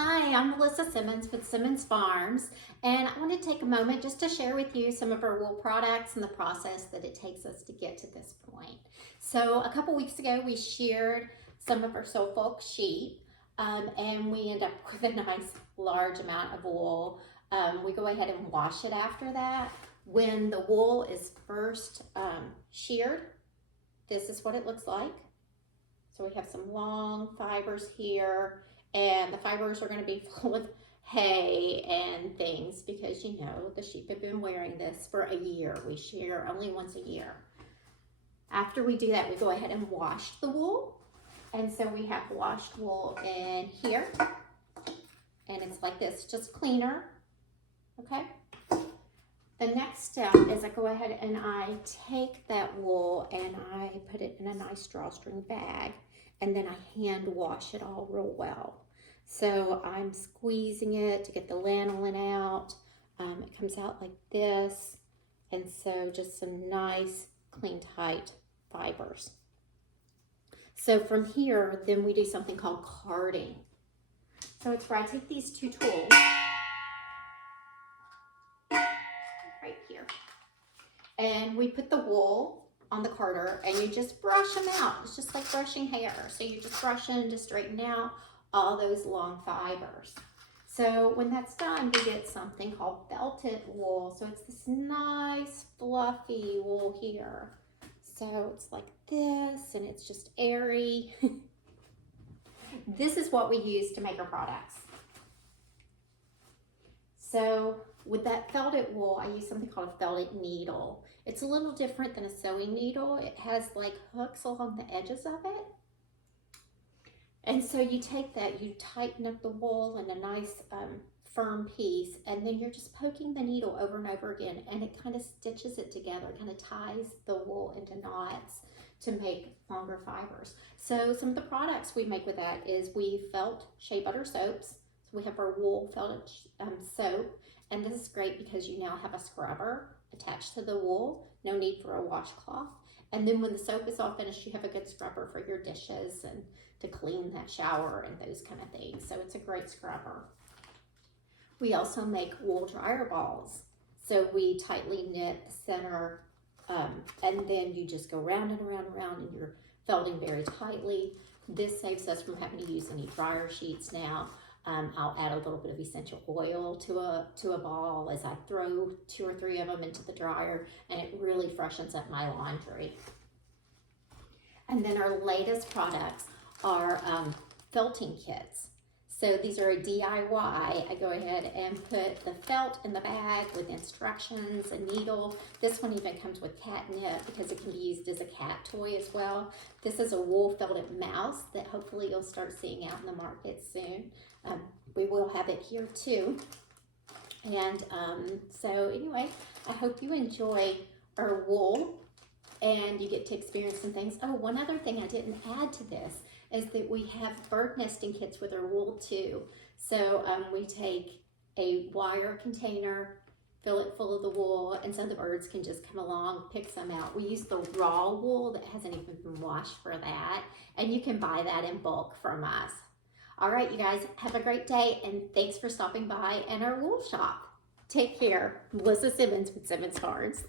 Hi, I'm Melissa Simmons with Simmons Farms, and I want to take a moment just to share with you some of our wool products and the process that it takes us to get to this point. So a couple weeks ago, we sheared some of our Suffolk sheep, and we end up with a nice large amount of wool. We go ahead and wash it after that. When the wool is first sheared, this is what it looks like. So we have some long fibers here, and the fibers are going to be full of hay and things because, you know, the sheep have been wearing this for a year. We shear only once a year. After we do that, we go ahead and wash the wool. And so we have washed wool in here, and it's like this, just cleaner, okay? The next step is I go ahead and I take that wool and I put it in a nice drawstring bag, and then I hand wash it all real well. So I'm squeezing it to get the lanolin out. It comes out like this, and so just some nice, clean, tight fibers. So from here, then we do something called carding. So it's where I take these two tools right here, and we put the wool on the carder, and you just brush them out. It's just like brushing hair. So you just brush in to straighten out all those long fibers. So when that's done, we get something called felted wool. So it's this nice fluffy wool here. So it's like this, and it's just airy. This is what we use to make our products. So with that felted wool, I use something called a felted needle. It's a little different than a sewing needle. It has like hooks along the edges of it. And so you take that, you tighten up the wool in a nice firm piece, and then you're just poking the needle over and over again, and it kind of stitches it together, kind of ties the wool into knots to make longer fibers. So some of the products we make with that is we felt shea butter soaps. So we have our wool felted soap, and this is great because you now have a scrubber attached to the wool, no need for a washcloth. And then when the soap is all finished, you have a good scrubber for your dishes and to clean that shower and those kind of things. So it's a great scrubber. We also make wool dryer balls. So we tightly knit the center, and then you just go round and around and around, and you're felting very tightly. This saves us from having to use any dryer sheets now. I'll add a little bit of essential oil to a ball as I throw 2 or 3 of them into the dryer, and it really freshens up my laundry. And then our latest products are felting kits. So these are a DIY. I go ahead and put the felt in the bag with instructions, a needle. This one even comes with catnip because it can be used as a cat toy as well. This is a wool felted mouse that hopefully you'll start seeing out in the market soon. We will have it here too. And so anyway, I hope you enjoy our wool and you get to experience some things. Oh, one other thing I didn't add to this is that we have bird nesting kits with our wool too. So we take a wire container, fill it full of the wool, and so the birds can just come along, pick some out. We use the raw wool that hasn't even been washed for that, and you can buy that in bulk from us. All right, you guys, have a great day, and thanks for stopping by in our wool shop. Take care. Melissa Simmons with Simmons Farms.